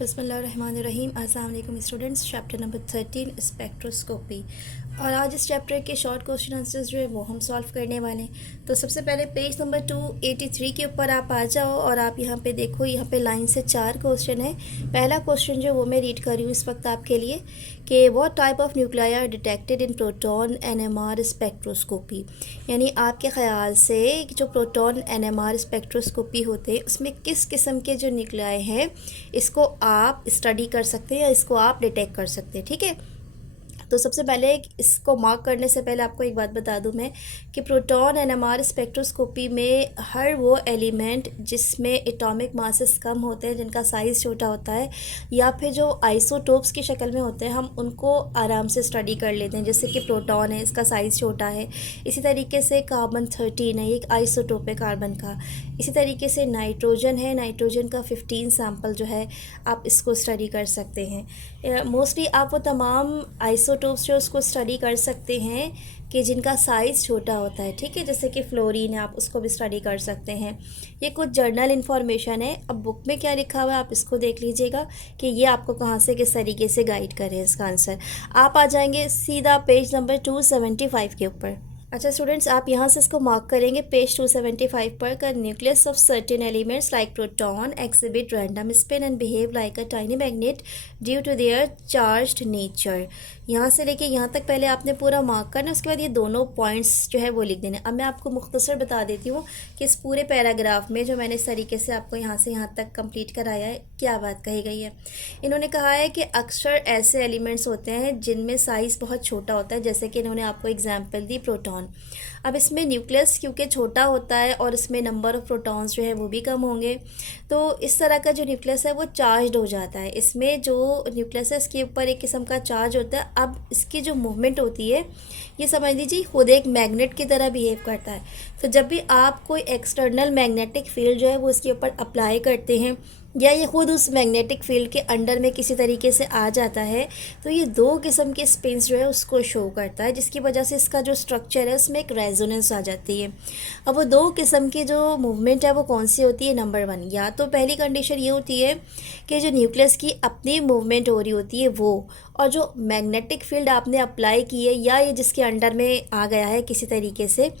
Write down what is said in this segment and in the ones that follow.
बिस्मिल्लाहिर्रहमानिर्रहीम। अस्सलाम वालेकुम स्टूडेंट्स। Chapter number 13 spectroscopy. और आज इस चैप्टर के शॉर्ट क्वेश्चन आंसर्स जो है वो हम सॉल्व करने वाले हैं। तो सबसे पहले पेज नंबर 283 के ऊपर आप आ जाओ और आप यहाँ पे देखो, यहाँ पे लाइन से 4 क्वेश्चन है। पहला क्वेश्चन जो वो मैं रीड कर रही हूँ इस वक्त आपके लिए कि what type of nuclei are detected in proton NMR spectroscopy. यानी आपके ख्याल से जो प्रोटॉन एनएमआर स्पेक्ट्रोस्कोपी होते हैं उसमें किस किस्म के जो न्यूक्लियाई हैं इसको आप स्टडी कर सकते हैं या इसको आप डिटेक्ट कर सकते हैं। ठीक है, तो सबसे पहले इसको मार्क करने से पहले आपको एक बात बता दूं मैं कि प्रोटॉन एनएमआर स्पेक्ट्रोस्कोपी में हर वो एलिमेंट जिसमें एटॉमिक मासेस कम होते हैं, जिनका साइज़ छोटा होता है, या फिर जो आइसोटोप्स की शक्ल में होते हैं, हम उनको आराम से स्टडी कर लेते हैं। जैसे कि प्रोटॉन है, इसका साइज़ छोटा है। इसी तरीके से कार्बन 13 है, एक आइसोटोप है कार्बन का। इसी तरीके से नाइट्रोजन है, नाइट्रोजन का 15 सैम्पल जो है आप इसको स्टडी कर सकते हैं। मोस्टली आप वो तमाम आइसोटोप्स जो उसको स्टडी कर सकते हैं कि जिनका साइज़ छोटा होता है। ठीक है, जैसे कि फ्लोरीन है, आप उसको भी स्टडी कर सकते हैं। ये कुछ जर्नल इन्फॉर्मेशन है। अब बुक में क्या लिखा हुआ है आप इसको देख लीजिएगा कि ये आपको कहाँ से किस तरीके से गाइड करे इसका आंसर। आप आ जाएंगे सीधा पेज नंबर 275 के ऊपर। अच्छा स्टूडेंट्स, आप यहाँ से इसको मार्क करेंगे पेज 275 पर का nucleus of certain elements like proton exhibit random spin and behave like a tiny magnet due to their charged nature. यहाँ से लेके यहाँ तक पहले आपने पूरा मार्क करना, उसके बाद ये दोनों पॉइंट्स जो है वो लिख देने। अब मैं आपको मुख्तसर बता देती हूँ कि इस पूरे पैराग्राफ में जो मैंने इस तरीके से आपको यहाँ से यहाँ तक कंप्लीट कराया है क्या बात कही गई है। इन्होंने कहा है कि अक्सर ऐसे एलिमेंट्स होते हैं जिनमें साइज़ बहुत छोटा होता है, जैसे कि इन्होंने आपको एग्जाम्पल दी प्रोटॉन। अब इसमें न्यूक्लियस क्योंकि छोटा होता है और इसमें नंबर ऑफ़ प्रोटॉन्स जो है वो भी कम होंगे, तो इस तरह का जो न्यूक्लियस है वो चार्ज्ड हो जाता है। इसमें जो न्यूक्लियस है इसके ऊपर एक किस्म का चार्ज होता है। अब इसकी जो मूवमेंट होती है ये समझ लीजिए खुद एक मैग्नेट की तरह बिहेव करता है। तो जब भी आप कोई एक्सटर्नल मैग्नेटिक फील्ड जो है वो इसके ऊपर अप्लाई करते हैं या ये ख़ुद उस मैग्नेटिक फील्ड के अंडर में किसी तरीके से आ जाता है, तो ये दो किस्म के स्पिन्स जो है उसको शो करता है, जिसकी वजह से इसका जो स्ट्रक्चर है उसमें एक रेजोनेंस आ जाती है। अब वो दो किस्म की जो मूवमेंट है वो कौन सी होती है? नंबर 1, या तो पहली कंडीशन ये होती है कि जो न्यूक्लियस की अपनी मूवमेंट हो रही होती है वो, और जो मैग्नेटिक फील्ड आपने अप्लाई की है या ये जिसके अंडर में आ गया है किसी तरीके से,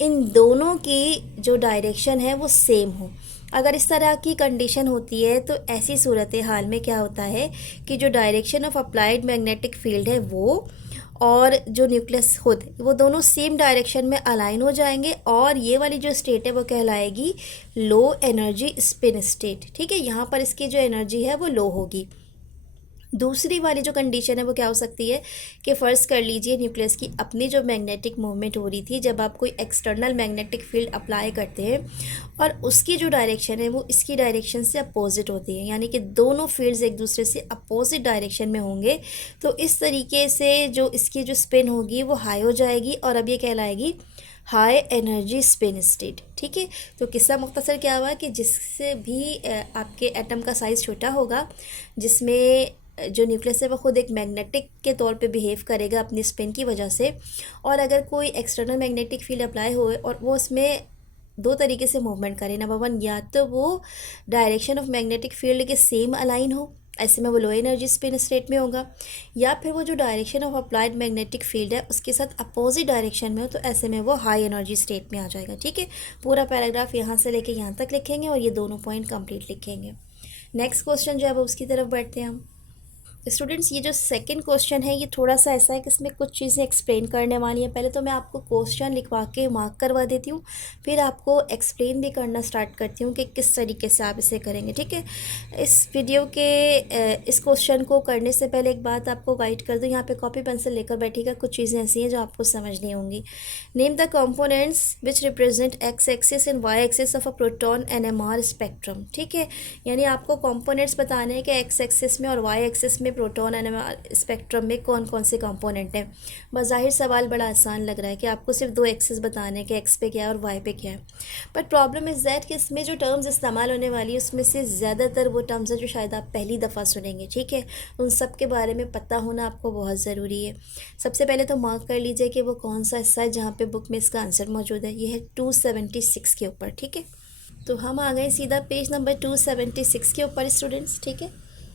इन दोनों की जो डायरेक्शन है वो सेम हो। अगर इस तरह की कंडीशन होती है तो ऐसी सूरत हाल में क्या होता है कि जो direction of applied magnetic field है वो और जो न्यूक्लियस खुद, वो दोनों सेम डायरेक्शन में अलाइन हो जाएंगे और ये वाली जो स्टेट है वो कहलाएगी लो एनर्जी स्पिन स्टेट। ठीक है, यहाँ पर इसकी जो एनर्जी है वो लो होगी। दूसरी वाली जो कंडीशन है वो क्या हो सकती है कि फ़र्ज़ कर लीजिए न्यूक्लियस की अपनी जो मैग्नेटिक मूवमेंट हो रही थी जब आप कोई एक्सटर्नल मैग्नेटिक फील्ड अप्लाई करते हैं और उसकी जो डायरेक्शन है वो इसकी डायरेक्शन से अपोजिट होती है, यानी कि दोनों फील्ड्स एक दूसरे से अपोजिट डायरेक्शन में होंगे, तो इस तरीके से जो इसकी जो स्पिन होगी वो हाई हो जाएगी और अब ये कहलाएगी हाई एनर्जी स्पिन स्टेट। ठीक है, तो किस्सा मुख्तसर क्या हुआ कि जिससे भी आपके एटम का साइज़ छोटा होगा, जिसमें जो न्यूक्लियस है वो खुद एक मैग्नेटिक के तौर पे बिहेव करेगा अपनी स्पिन की वजह से, और अगर कोई एक्सटर्नल मैग्नेटिक फील्ड अप्लाई होए और वो उसमें दो तरीके से मूवमेंट करे। नंबर 1, या तो वो डायरेक्शन ऑफ मैग्नेटिक फील्ड के सेम अलाइन हो, ऐसे में वो लो एनर्जी स्पिन स्टेट में होगा, या फिर वो जो direction of applied magnetic field है उसके साथ अपोजिट डायरेक्शन में हो, तो ऐसे में वो हाई एनर्जी स्टेट में आ जाएगा। ठीक है, पूरा पैराग्राफ यहाँ से लेके यहाँ तक लिखेंगे और ये दोनों पॉइंट कंप्लीट लिखेंगे। नेक्स्ट क्वेश्चन जो है वो उसकी तरफ बढ़ते हैं हम। स्टूडेंट्स, ये जो सेकंड क्वेश्चन है ये थोड़ा सा ऐसा है कि इसमें कुछ चीज़ें एक्सप्लेन करने वाली हैं। पहले तो मैं आपको क्वेश्चन लिखवा के मार्क करवा देती हूँ, फिर आपको एक्सप्लेन भी करना स्टार्ट करती हूँ कि किस तरीके से आप इसे करेंगे। ठीक है, इस वीडियो के इस क्वेश्चन को करने से पहले एक बात आपको गाइड कर दूँ, यहाँ पे कॉपी पेंसिल लेकर बैठिएगा। कुछ चीज़ें ऐसी हैं जो आपको समझनी होंगी। Name the components which represent X axis and Y axis of a proton NMR spectrum. ठीक है, यानी आपको कंपोनेंट्स बताने हैं कि एक्स एक्सिस में और वाई एक्सिस में प्रोटॉन एनएमआर स्पेक्ट्रम में कौन कौन से कंपोनेंट हैं। बज़ाहिर सवाल बड़ा आसान लग रहा है कि आपको सिर्फ दो एक्सिस बताने हैं कि एक्स पे क्या है और वाई पे क्या है, बट प्रॉब्लम इज़ दैट कि इसमें जो टर्म्स इस्तेमाल होने वाली है उसमें से ज़्यादातर वो टर्म्स हैं जो शायद आप पहली दफ़ा सुनेंगे। ठीक है, उन सब के बारे में पता होना आपको बहुत ज़रूरी है। सबसे पहले तो मार्क कर लीजिए कि वो कौन सा हिस्सा है जहाँ पे बुक में इसका आंसर मौजूद है। ये है 276 के ऊपर। ठीक है, तो हम आ गए सीधा पेज नंबर 276 के ऊपर स्टूडेंट्स। ठीक है,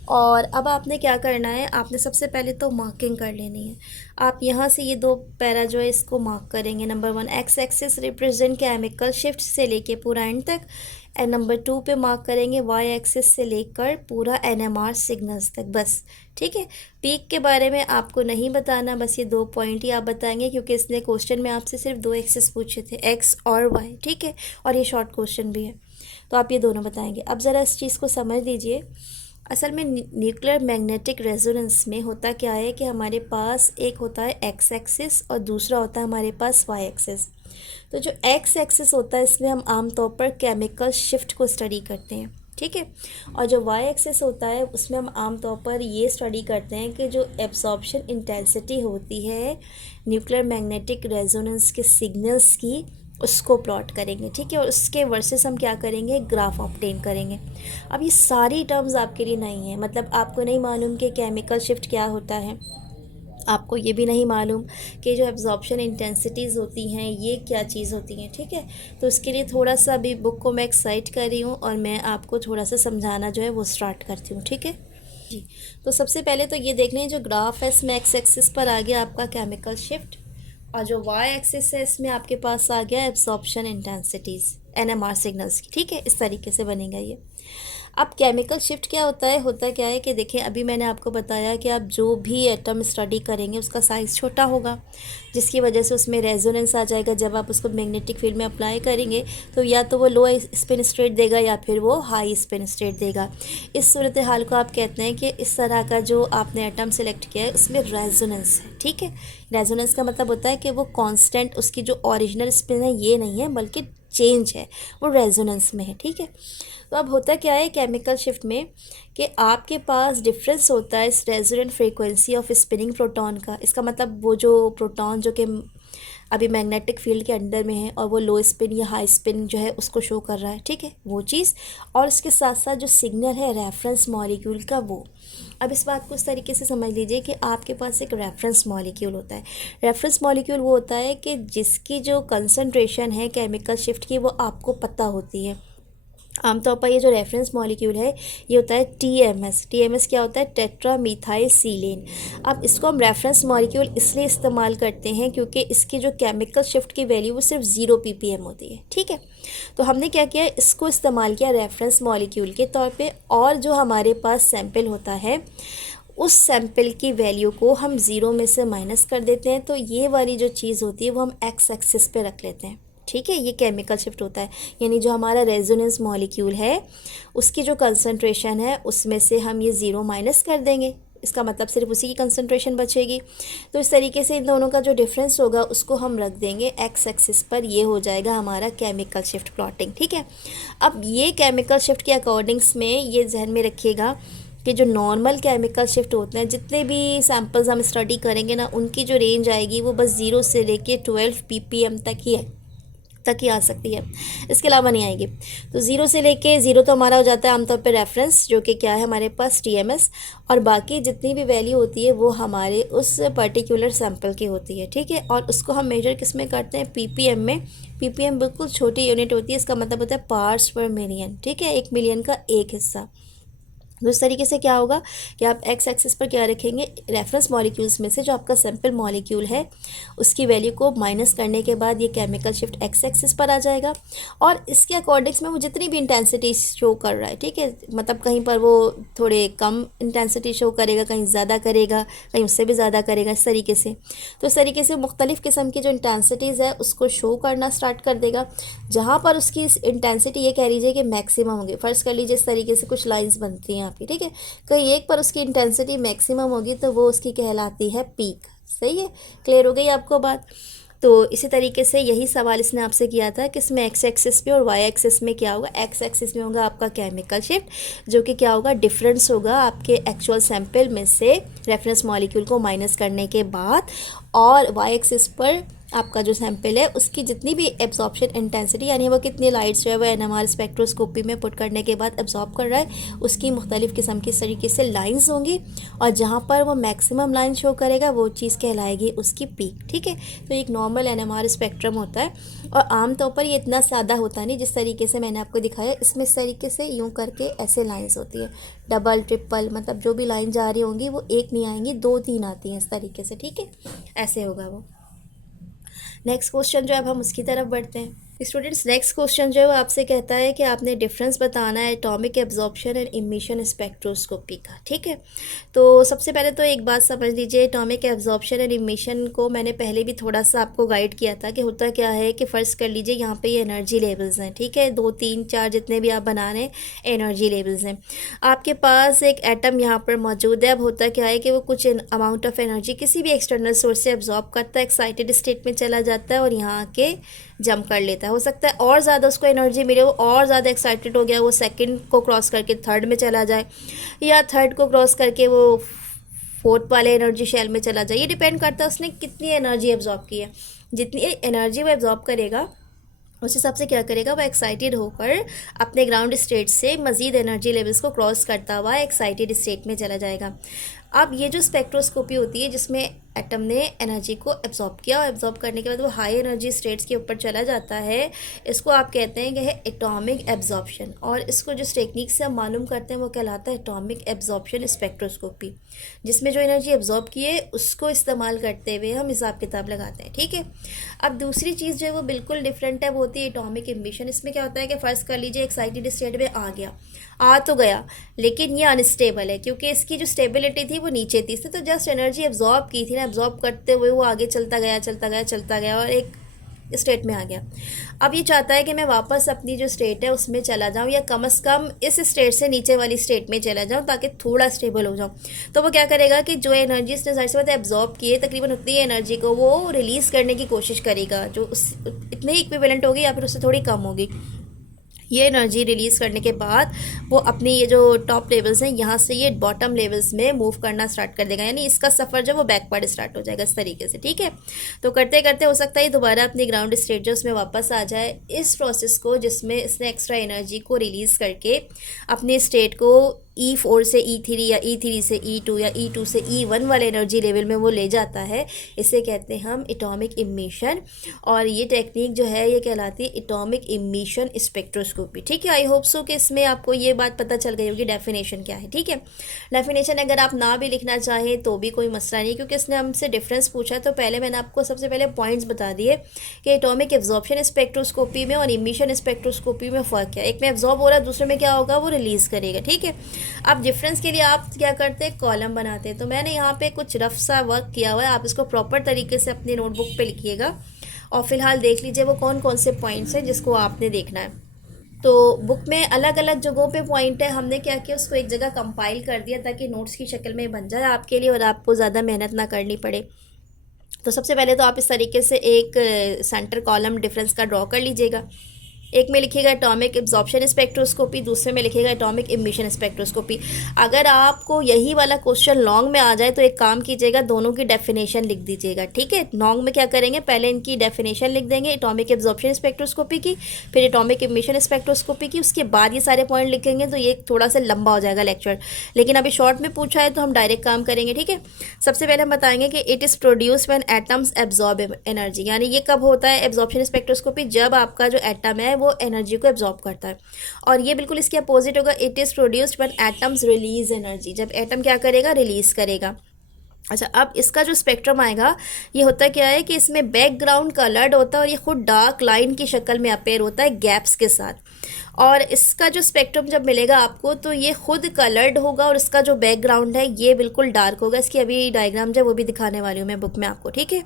और अब आपने क्या करना है, आपने सबसे पहले तो मार्किंग कर लेनी है। आप यहाँ से ये दो पैरा जो है इसको मार्क करेंगे। Number 1 x axis represent chemical shift से लेके पूरा एंड तक, एंड नंबर 2 पे मार्क करेंगे वाई एक्सिस से लेकर पूरा NMR सिग्नल्स तक, बस। ठीक है, पीक के बारे में आपको नहीं बताना, बस ये 2 पॉइंट ही आप बताएंगे, क्योंकि इसने क्वेश्चन में आपसे सिर्फ 2 एक्सिस पूछे थे, एक्स और वाई। ठीक है, और ये शॉर्ट क्वेश्चन भी है, तो आप ये दोनों बताएंगे। अब ज़रा इस चीज़ को समझ लीजिए। असल में न्यूक्लियर मैग्नेटिक रेजोनेंस में होता क्या है कि हमारे पास एक होता है एक्स एक्सिस और दूसरा होता है हमारे पास वाई एक्सिस। तो जो एक्स एक्सिस होता है इसमें हम आमतौर पर केमिकल शिफ्ट को स्टडी करते हैं। ठीक है, और जो वाई एक्सिस होता है उसमें हम आमतौर पर ये स्टडी करते हैं कि जो एब्जॉर्प्शन इंटेंसिटी होती है न्यूक्लियर मैग्नेटिक रेजोनेंस के सिग्नल्स की, उसको प्लॉट करेंगे। ठीक है, और उसके वर्सेस हम क्या करेंगे, ग्राफ ऑब्टेन करेंगे। अब ये सारी टर्म्स आपके लिए नहीं है, मतलब आपको नहीं मालूम कि केमिकल शिफ्ट क्या होता है, आपको ये भी नहीं मालूम कि जो एब्जॉर्प्शन इंटेंसिटीज़ होती हैं ये क्या चीज़ होती हैं। ठीक है, तो उसके लिए थोड़ा सा अभी बुक को मैं एक्साइट कर रही हूँ और मैं आपको थोड़ा सा समझाना जो है वो स्टार्ट करती हूँ। ठीक है जी, तो सबसे पहले तो ये देख लें, जो ग्राफ है इसमें एक्स एक्सिस पर आ गया आपका केमिकल शिफ्ट, और जो वाई एक्सिस है इसमें आपके पास आ गया एब्जॉर्प्शन इंटेंसिटीज़ NMR सिग्नल्स की। ठीक है, इस तरीके से बनेगा ये। अब केमिकल शिफ्ट क्या होता क्या है कि देखें, अभी मैंने आपको बताया कि आप जो भी एटम स्टडी करेंगे उसका साइज़ छोटा होगा, जिसकी वजह से उसमें रेजोनेंस आ जाएगा। जब आप उसको मैग्नेटिक फील्ड में अप्लाई करेंगे तो या तो वो लो स्पिन स्टेट देगा या फिर वो हाई स्पिन स्टेट देगा। इस सूरत हाल को आप कहते हैं कि इस तरह का जो आपने एटम सेलेक्ट किया है उसमें रेजोनेंस है। ठीक है, रेजोनेंस का मतलब होता है कि वो कांस्टेंट, उसकी जो ओरिजिनल स्पिन है ये नहीं है बल्कि चेंज है, वो रेजोनेंस में है। ठीक है, तो अब होता क्या है केमिकल शिफ्ट में कि आपके पास डिफरेंस होता है इस resonant frequency of spinning proton का। इसका मतलब वो जो प्रोटॉन जो कि अभी मैग्नेटिक फील्ड के अंदर में है और वो लो स्पिन या हाई स्पिन जो है उसको शो कर रहा है। ठीक है, वो चीज़, और इसके साथ साथ जो सिग्नल है रेफरेंस मॉलिक्यूल का वो। अब इस बात को इस तरीके से समझ लीजिए कि आपके पास एक रेफरेंस मॉलिक्यूल होता है। रेफरेंस मॉलिक्यूल वो होता है कि जिसकी जो कंसंट्रेशन है केमिकल शिफ्ट की वो आपको पता होती है। आमतौर पर ये जो रेफरेंस मॉलिक्यूल है ये होता है TMS क्या होता है, टेट्रा मीथाइल सीलेन। अब इसको हम रेफरेंस मॉलिक्यूल इसलिए इस्तेमाल करते हैं क्योंकि इसकी जो केमिकल शिफ्ट की वैल्यू वो सिर्फ 0 ppm होती है। ठीक है, तो हमने क्या किया, इसको इस्तेमाल किया रेफरेंस मॉलिक्यूल के तौर पे, और जो हमारे पास सैंपल होता है उस सैंपल की वैल्यू को हम 0 में से माइनस कर देते हैं। तो ये वाली जो चीज़ होती है वो हम एक्स एक्सिस पे रख लेते हैं। ठीक है, ये केमिकल शिफ्ट होता है, यानी जो हमारा रेजोनेंस मॉलिक्यूल है उसकी जो कंसंट्रेशन है उसमें से हम ये 0 माइनस कर देंगे, इसका मतलब सिर्फ उसी की कंसंट्रेशन बचेगी। तो इस तरीके से इन दोनों का जो डिफरेंस होगा उसको हम रख देंगे एक्स एक्सिस पर, ये हो जाएगा हमारा केमिकल शिफ्ट प्लॉटिंग। ठीक है, अब ये केमिकल शिफ्ट के अकॉर्डिंग्स में ये जहन में रखिएगा कि जो नॉर्मल केमिकल शिफ्ट होते हैं, जितने भी सैम्पल्स हम स्टडी करेंगे ना, उनकी जो रेंज आएगी वो बस 0 से लेके 12 ppm तक ही आ सकती है, इसके अलावा नहीं आएगी। तो 0 से लेके 0 तो हमारा हो जाता है आमतौर पे रेफरेंस, जो कि क्या है हमारे पास TMS, और बाकी जितनी भी वैल्यू होती है वो हमारे उस पर्टिकुलर सैंपल की होती है। ठीक है, और उसको हम मेजर किस में करते हैं, PPM में। PPM बिल्कुल छोटी यूनिट होती है, इसका मतलब होता है पार्ट्स पर मिलियन। ठीक है, 1 मिलियन का एक हिस्सा। तो इस तरीके से क्या होगा कि आप एक्स एक्सिस पर क्या रखेंगे, रेफरेंस मॉलिक्यूल्स में से जो आपका सैंपल मॉलिक्यूल है उसकी वैल्यू को माइनस करने के बाद ये केमिकल शिफ्ट एक्स एक्सिस पर आ जाएगा, और इसके अकॉर्डिंग्स में वो जितनी भी इंटेंसिटी शो कर रहा है, ठीक है, मतलब कहीं पर वो थोड़े कम इंटेंसिटी शो करेगा, कहीं ज़्यादा करेगा, कहीं उससे भी ज़्यादा करेगा, इस तरीके से। तो इस तरीके से मुख्तलिफ़ किस्म की जो इंटेंसिटीज़ है उसको शो करना स्टार्ट कर देगा। जहाँ पर उसकी इंटेंसिटी ये कह लीजिए कि मैक्सिमम होगी, फ़र्ज़ कर लीजिए इस तरीके से कुछ लाइन्स बनती हैं आपकी। ठीक है, कहीं एक पर उसकी इंटेंसिटी मैक्सिमम होगी तो वो उसकी कहलाती है पीक। सही है, क्लियर हो गई आपको बात। तो इसी तरीके से यही सवाल इसने आपसे किया था कि इसमें एक्स एक्सिस पे और वाई एक्सिस में क्या होगा। एक्स एक्सिस में होगा आपका केमिकल शिफ्ट, जो कि क्या होगा, डिफरेंस होगा आपके एक्चुअल सैंपल में से रेफरेंस मॉलिक्यूल को माइनस करने के बाद, और वाई एक्सिस पर आपका जो सैम्पल है उसकी जितनी भी एब्जॉर्प्शन इंटेंसिटी यानी वो कितनी लाइट्स जो है वो एनएमआर स्पेक्ट्रोस्कोपी में पुट करने के बाद एब्जॉर्ब कर रहा है, उसकी मुख्तलिफ़ किस्म की इस तरीके से लाइंस होंगी, और जहाँ पर वो मैक्सिमम लाइन शो करेगा वो चीज़ कहलाएगी उसकी पीक। ठीक है, तो एक नॉर्मल एनएमआर स्पेक्ट्रम होता है, और आमतौर पर ये इतना ज़्यादा होता नहीं जिस तरीके से मैंने आपको दिखाया। इसमें इस तरीके से यूँ करके ऐसे लाइन्स होती है, डबल ट्रिपल, मतलब जो भी लाइन जा रही होंगी वो एक नहीं आएंगी, दो तीन आती हैं इस तरीके से। ठीक है, ऐसे होगा वो। नेक्स्ट क्वेश्चन जो है अब हम उसकी तरफ बढ़ते हैं। स्टूडेंट्स, नेक्स्ट क्वेश्चन जो है वो आपसे कहता है कि आपने डिफरेंस बताना है atomic absorption and emission spectroscopy का। ठीक है, तो सबसे पहले तो एक बात समझ लीजिए, एटॉमिक एब्जॉर्प्शन एंड इमिशन को मैंने पहले भी थोड़ा सा आपको गाइड किया था कि होता क्या है कि फ़र्ज़ कर लीजिए यहाँ पे ये एनर्जी लेवल्स हैं। ठीक है, 2 3 4 जितने भी आप बना रहे हैं एनर्जी लेवल्स हैं। आपके पास एक एटम यहाँ पर मौजूद है। अब होता क्या है कि वो कुछ अमाउंट ऑफ एनर्जी किसी भी एक्सटर्नल सोर्स से एब्जॉर्ब करता है, एक्साइटेड स्टेट में चला जाता है और यहाँ आके जंप कर लेता है। हो सकता है और ज़्यादा उसको एनर्जी मिले, वो और ज़्यादा एक्साइटेड हो गया, वो सेकंड को क्रॉस करके थर्ड में चला जाए, या थर्ड को क्रॉस करके वो फोर्थ वाले एनर्जी शेल में चला जाए। ये डिपेंड करता है उसने कितनी एनर्जी एब्जॉर्ब की है। जितनी एनर्जी वो एब्जॉर्ब करेगा उस हिसाब से क्या करेगा, वो एक्साइटेड होकर अपने ग्राउंड स्टेट से मज़ीद एनर्जी लेवल्स को क्रॉस करता हुआ एक्साइटेड स्टेट में चला जाएगा। अब ये जो स्पेक्ट्रोस्कोपी होती है जिसमें एटम ने एनर्जी को एब्जॉर्ब किया और एब्जॉर्ब करने के बाद वो हाई एनर्जी स्टेट्स के ऊपर चला जाता है, इसको आप कहते हैं कि है एटॉमिक एब्जॉर्प्शन। और इसको जिस टेक्निक से हम मालूम करते हैं वो कहलाता है एटॉमिक एब्जॉर्प्शन स्पेक्ट्रोस्कोपी, जिसमें जो एनर्जी एब्जॉर्ब की है उसको इस्तेमाल करते हुए हम हिसाब किताब लगाते हैं। ठीक है, अब दूसरी चीज़ जो है वो बिल्कुल डिफरेंट है, वो होती है एटॉमिक इमिशन। इसमें क्या होता है कि फ़र्ज़ कर लीजिए एक्साइटेड स्टेट में आ तो गया, लेकिन ये अनस्टेबल है क्योंकि इसकी जो स्टेबिलिटी थी वो नीचे थी। इसने तो जस्ट एनर्जी एब्जॉर्ब की थी ना, एब्जॉर्ब करते हुए वो आगे चलता गया चलता गया चलता गया और एक स्टेट में आ गया। अब ये चाहता है कि मैं वापस अपनी जो स्टेट है उसमें चला जाऊं, या कम से कम इस स्टेट से नीचे वाली स्टेट में चला जाऊं ताकि थोड़ा स्टेबल हो जाऊं। तो वो क्या करेगा कि जो एनर्जी इसने जाहिर सी बात है एब्जॉर्ब की है, तकरीबन उतनी एनर्जी को वो रिलीज़ करने की कोशिश करेगा, जो उस इतने ही इक्विवेलेंट होगी या फिर उससे थोड़ी कम होगी। ये एनर्जी रिलीज़ करने के बाद वो अपनी ये जो टॉप लेवल्स हैं यहाँ से ये बॉटम लेवल्स में मूव करना स्टार्ट कर देगा, यानी इसका सफ़र जो वो बैकवर्ड स्टार्ट हो जाएगा इस तरीके से। ठीक है, तो करते करते हो सकता है दोबारा अपनी ग्राउंड स्टेट जो उसमें वापस आ जाए। इस प्रोसेस को जिसमें इसने एक्स्ट्रा एनर्जी को रिलीज़ करके अपनी स्टेट को E4 से E3 या E3 से E2 या E2 से E1 वाले एनर्जी लेवल में वो ले जाता है, इसे कहते हैं हम एटॉमिक इमिशन। और ये टेक्निक जो है ये कहलाती है एटॉमिक इमिशन स्पेक्ट्रोस्कोपी। ठीक है, आई होप सो कि इसमें आपको ये बात पता चल गई होगी डेफिनेशन क्या है। ठीक है, डेफिनेशन अगर आप ना भी लिखना चाहें तो भी कोई मसला नहीं, क्योंकि इसने हमसे डिफरेंस पूछा। तो पहले मैंने आपको सबसे पहले पॉइंट्स बता दिए कि एटॉमिक एब्जॉर्प्शन स्पेक्ट्रोस्कोपी में और इमिशन स्पेक्ट्रोस्कोपी में फ़र्क है। एक में एब्जॉर्ब हो रहा है, दूसरे में क्या होगा, वो रिलीज़ करेगा। ठीक है, अब डिफरेंस के लिए आप क्या करते हैं, कॉलम बनाते हैं। तो मैंने यहाँ पे कुछ रफ सा वर्क किया हुआ है, आप इसको प्रॉपर तरीके से अपनी नोटबुक पे लिखिएगा और फिलहाल देख लीजिए वो कौन कौन से पॉइंट्स हैं जिसको आपने देखना है। तो बुक में अलग अलग जगहों पे पॉइंट है, हमने क्या किया उसको एक जगह कंपाइल कर दिया ताकि नोट्स की शक्ल में बन जाए आपके लिए और आपको ज़्यादा मेहनत ना करनी पड़े। तो सबसे पहले तो आप इस तरीके से एक सेंटर कॉलम डिफरेंस का ड्रॉ कर लीजिएगा। एक में लिखिएगा एटॉमिक एब्जॉर्प्शन स्पेक्ट्रोस्कोपी, दूसरे में लिखिएगा एटॉमिक इमिशन स्पेक्ट्रोस्कोपी। अगर आपको यही वाला क्वेश्चन लॉन्ग में आ जाए तो एक काम कीजिएगा, दोनों की डेफिनेशन लिख दीजिएगा। ठीक है, लॉन्ग में क्या करेंगे, पहले इनकी डेफिनेशन लिख देंगे एटॉमिक एब्जॉर्प्शन स्पेक्ट्रोस्कोपी की, फिर एटॉमिक इमिशन स्पेक्ट्रोस्कोपी की, उसके बाद ये सारे पॉइंट लिखेंगे तो ये थोड़ा सा लंबा हो जाएगा लेक्चर। लेकिन अभी शॉर्ट में पूछा है तो हम डायरेक्ट काम करेंगे। ठीक है, सबसे पहले हम बताएंगे कि it is produce when atoms absorb energy, यानी ये कब होता है एब्जॉर्प्शन स्पेक्ट्रोस्कोपी, जब आपका जो एटम है वो एनर्जी को एब्जॉर्ब करता है। और ये बिल्कुल इसके अपोजिट होगा, it is produced when atoms release energy, जब एटम क्या करेगा, रिलीज़ करेगा। अच्छा, अब इसका जो स्पेक्ट्रम आएगा ये होता क्या है कि इसमें बैकग्राउंड कलर्ड होता है और ये खुद डार्क लाइन की शक्ल में अपेयर होता है गैप्स के साथ। और इसका जो स्पेक्ट्रम जब मिलेगा आपको तो ये खुद कलर्ड होगा और इसका जो बैकग्राउंड है ये बिल्कुल डार्क होगा। इसकी अभी डायग्राम जो है वो भी दिखाने वाली हूँ मैं बुक में आपको। ठीक है,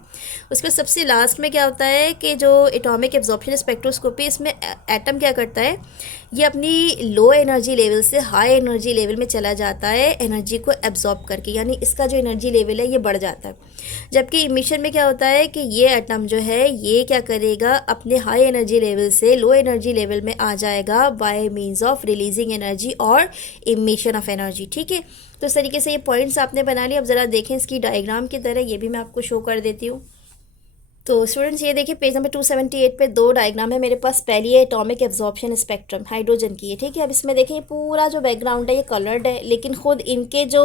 उसके सबसे लास्ट में क्या होता है कि जो एटॉमिक एब्जॉर्प्शन स्पेक्ट्रोस्कोपी, इसमें एटम क्या करता है, ये अपनी लो एनर्जी लेवल से हाई एनर्जी लेवल में चला जाता है एनर्जी को एब्जॉर्ब करके, यानी इसका जो एनर्जी लेवल है ये बढ़ जाता है। जबकि इमिशन में क्या होता है कि ये एटम जो है ये क्या करेगा, अपने हाई एनर्जी लेवल से लो एनर्जी लेवल में आ जाएगा by means of releasing energy और इमिशन ऑफ एनर्जी। ठीक है, तो इस तरीके से ये पॉइंट्स आपने बना लिए। अब ज़रा देखें इसकी डायग्राम की तरह, ये भी मैं आपको शो कर देती हूँ। तो स्टूडेंट्स ये देखिए पेज नंबर 278 पे दो डायग्राम है मेरे पास। पहली है एटॉमिक एब्जॉर्प्शन स्पेक्ट्रम हाइड्रोजन की है, ठीक है। अब इसमें देखिए ये पूरा जो बैकग्राउंड है ये कलर्ड है, लेकिन खुद इनके जो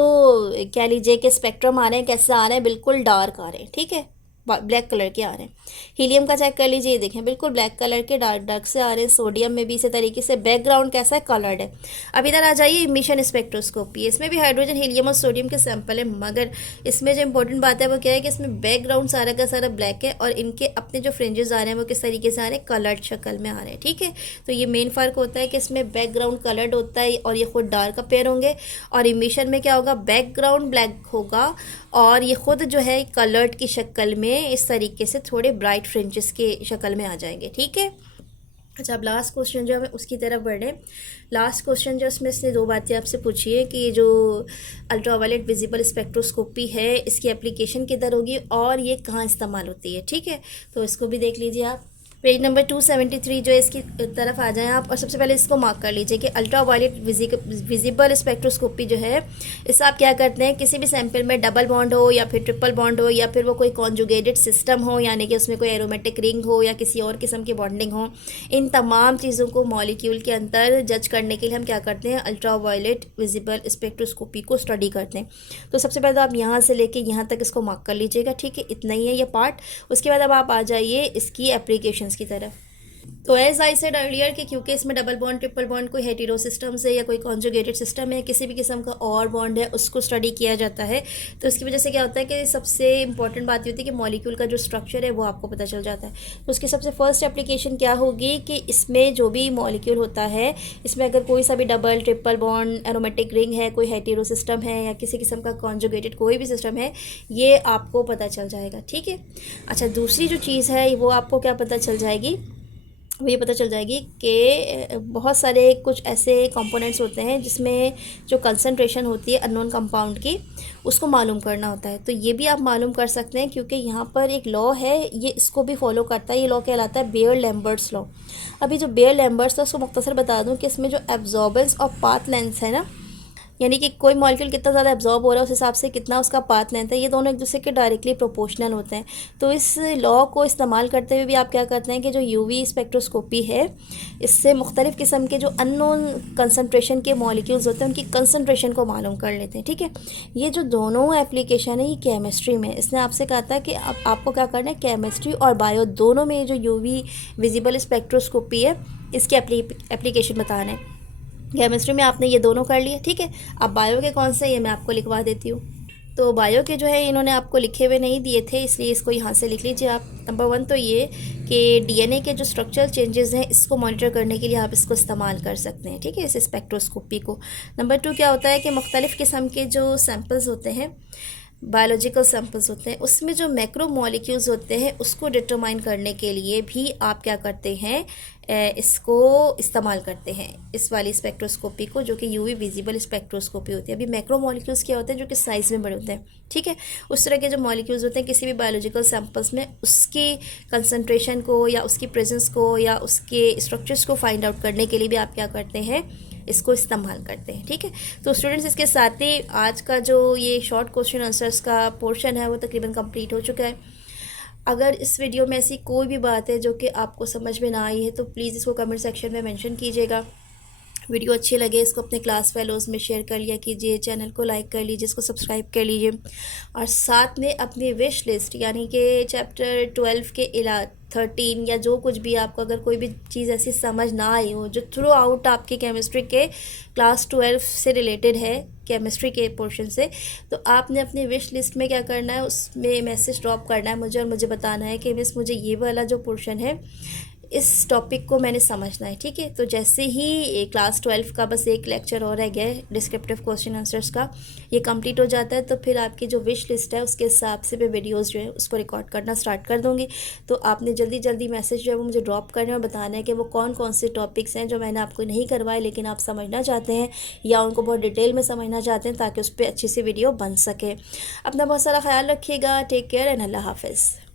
क्या लीजिए कि स्पेक्ट्रम आ रहे हैं कैसे आ रहे हैं, बिल्कुल डार्क आ रहे हैं, ठीक है, ब्लैक कलर के आ रहे हैं। हीलियम का चेक कर लीजिए, ये देखें बिल्कुल ब्लैक कलर के डार्क डार्क से आ रहे हैं। सोडियम में भी इसी तरीके से बैकग्राउंड कैसा है, कलर्ड है। अब इधर आ जाइए इमिशन स्पेक्ट्रोस्कोपी, इसमें भी हाइड्रोजन हीलियम और सोडियम के सैंपल है, मगर इसमें जो इंपॉर्टेंट बात है वो क्या है कि इसमें बैकग्राउंड सारा का सारा ब्लैक है और इनके अपने जो फ्रिंजेस आ रहे हैं वो किस तरीके से आ रहे हैं, कलर्ड शक्ल में आ रहे हैं, ठीक है। तो ये मेन फ़र्क होता है कि इसमें बैकग्राउंड कलर्ड होता है और ये खुद डार्क अपेयर होंगे, और इमिशन में क्या होगा, बैकग्राउंड ब्लैक होगा और ये खुद जो है कलर्ड की शक्ल में इस तरीके से थोड़े ब्राइट फ्रिंजेस के शक्ल में आ जाएंगे, ठीक है। अच्छा, अब लास्ट क्वेश्चन जो हमें उसकी तरफ बढ़े। लास्ट क्वेश्चन जो उसमें इसने दो बातें आपसे पूछी है कि जो अल्ट्रावायलेट विजिबल स्पेक्ट्रोस्कोपी है इसकी एप्लीकेशन किधर होगी और ये कहाँ इस्तेमाल होती है, ठीक है। तो इसको भी देख लीजिए आप। पेज नंबर 273 जो है इसकी तरफ आ जाएं आप, और सबसे पहले इसको मार्क कर लीजिए कि अल्ट्रावायलेट विजिबल स्पेक्ट्रोस्कोपी जो है इससे आप क्या करते हैं, किसी भी सैंपल में डबल बॉन्ड हो या फिर ट्रिपल बॉन्ड हो या फिर वो कोई कॉन्जुगेटेड सिस्टम हो, यानी कि उसमें कोई एरोमेटिक रिंग हो या किसी और किस्म की बॉन्डिंग हो, इन तमाम चीज़ों को मॉलिक्यूल के अंदर जज करने के लिए हम क्या करते हैं, अल्ट्रावायलेट विजिबल स्पेक्ट्रोस्कोपी को स्टडी करते हैं। तो सबसे पहले तो आप यहाँ से लेके यहाँ तक इसको मार्क कर लीजिएगा, ठीक है, इतना ही है ये पार्ट। उसके बाद अब आप आ जाइए इसकी एप्लीकेशंस की तरफ। तो एज आई सेड अर्लियर कि क्योंकि इसमें डबल बॉन्ड ट्रिपल बॉन्ड कोई हेटेरो सिस्टम से या कोई कॉन्जुगेटेड सिस्टम है, किसी भी किस्म का और बॉन्ड है उसको स्टडी किया जाता है, तो इसकी वजह से क्या होता है कि सबसे इंपॉर्टेंट बात ये होती है कि मॉलिक्यूल का जो स्ट्रक्चर है वो आपको पता चल जाता है। तो उसकी सबसे फर्स्ट एप्लीकेशन क्या होगी कि इसमें जो भी मॉलिक्यूल होता है इसमें अगर कोई सा भी double triple bond aromatic ring है, कोई हेटेरो सिस्टम है या किसी किस्म का कॉन्जुगेटेड कोई भी सिस्टम है, ये आपको पता चल जाएगा, ठीक है। अच्छा, दूसरी जो चीज़ है वो आपको क्या पता चल जाएगी, वो ये पता चल जाएगी कि बहुत सारे कुछ ऐसे कंपोनेंट्स होते हैं जिसमें जो कंसंट्रेशन होती है अननोन कंपाउंड की उसको मालूम करना होता है। तो ये भी आप मालूम कर सकते हैं क्योंकि यहाँ पर एक लॉ है, ये इसको भी फॉलो करता है। ये लॉ कहलाता है बेयर लैम्बर्ट्स लॉ। अभी जो बेयर लैम्बर्ट्स है उसको मुख्तसर बता दूँ कि इसमें जो एब्जॉर्बेंस और पाथ लेंथ है ना, यानी कि कोई मॉलिक्यूल कितना ज़्यादा एब्जॉर्ब हो रहा है उस हिसाब से कितना उसका पाथ लेंथ है, ये दोनों एक दूसरे के डायरेक्टली प्रोपोर्शनल होते हैं। तो इस लॉ को इस्तेमाल करते हुए भी आप क्या करते हैं कि जो यूवी स्पेक्ट्रोस्कोपी है इससे मुख्तलिफ़ किस्म के जो अननोन कंसनट्रेशन के मॉलिक्यूल्स होते हैं उनकी कंसनट्रेशन को मालूम कर लेते हैं, ठीक है। ये जो दोनों एप्लीकेशन है ये केमिस्ट्री में, इसने आपसे कहा था कि आपको क्या करना है, केमिस्ट्री और बायो दोनों में जो यूवी विजिबल स्पेक्ट्रोस्कोपी है इसकी एप्लीकेशन बताना है। केमिस्ट्री में आपने ये दोनों कर लिए, ठीक है। अब बायो के कौन से, ये मैं आपको लिखवा देती हूँ। तो बायो के जो है इन्होंने आपको लिखे हुए नहीं दिए थे, इसलिए इसको यहाँ से लिख लीजिए आप। नंबर 1 तो ये कि डीएनए के जो स्ट्रक्चरल चेंजेस हैं इसको मॉनिटर करने के लिए आप इसको इस्तेमाल कर सकते हैं, ठीक है, इस स्पेक्ट्रोस्कोपी को। नंबर 2 क्या होता है कि मुख्तलिफ़ किस्म के जो सैम्पल्स होते हैं, बायोलॉजिकल सैम्पल्स होते हैं, उसमें जो मैक्रो मॉलिक्यूल्स होते हैं उसको डिटरमाइन करने के लिए भी आप क्या करते हैं, इसको इस्तेमाल करते हैं, इस वाली स्पेक्ट्रोस्कोपी को, जो कि यूवी विजिबल स्पेक्ट्रोस्कोपी होती है। अभी मैक्रो मॉलिक्यूल्स क्या होते हैं, जो कि साइज़ में बड़े होते हैं, ठीक है। उस तरह के जो मॉलिक्यूल्स होते हैं किसी भी बायोलॉजिकल सैम्पल्स में, उसकी कंसनट्रेशन को या उसकी प्रेजेंस को या उसके स्ट्रक्चर्स को फाइंड आउट करने के लिए भी आप क्या करते हैं, इसको इस्तेमाल करते हैं, ठीक है। तो स्टूडेंट्स इसके साथ ही आज का जो ये शॉर्ट क्वेश्चन आंसर्स का पोर्शन है वो तकरीबन कंप्लीट हो चुका है। अगर इस वीडियो में ऐसी कोई भी बात है जो कि आपको समझ में ना आई है तो प्लीज़ इसको कमेंट सेक्शन में मेंशन कीजिएगा। वीडियो अच्छी लगे इसको अपने क्लास फेलोज़ में शेयर कर लिया कीजिए, चैनल को लाइक कर लीजिए, इसको सब्सक्राइब कर लीजिए, और साथ में अपनी विश लिस्ट यानी कि चैप्टर 12 के 13 या जो कुछ भी आपको अगर कोई भी चीज़ ऐसी समझ ना आई हो जो थ्रू आउट आपके केमिस्ट्री के क्लास 12 से रिलेटेड है, केमिस्ट्री के पोर्शन से, तो आपने अपनी विश लिस्ट में क्या करना है, उसमें मैसेज ड्रॉप करना है मुझे और मुझे बताना है कि मिस मुझे ये वाला जो पोर्शन है इस टॉपिक को मैंने समझना है, ठीक है। तो जैसे ही क्लास 12 का बस एक लेक्चर और रह गया है डिस्क्रिप्टिव क्वेश्चन आंसर्स का, ये कंप्लीट हो जाता है तो फिर आपकी जो विश लिस्ट है उसके हिसाब से मैं वीडियोस जो है उसको रिकॉर्ड करना स्टार्ट कर दूँगी। तो आपने जल्दी जल्दी मैसेज जो है वो मुझे ड्रॉप करना है और बताना है कि वो कौन कौन से टॉपिक्स हैं जो मैंने आपको नहीं करवाए लेकिन आप समझना चाहते हैं या उनको बहुत डिटेल में समझना चाहते हैं, ताकि उस पर अच्छी सी वीडियो बन सके। अपना बहुत सारा ख्याल रखिएगा। टेक केयर एंड अल्लाह हाफिज़।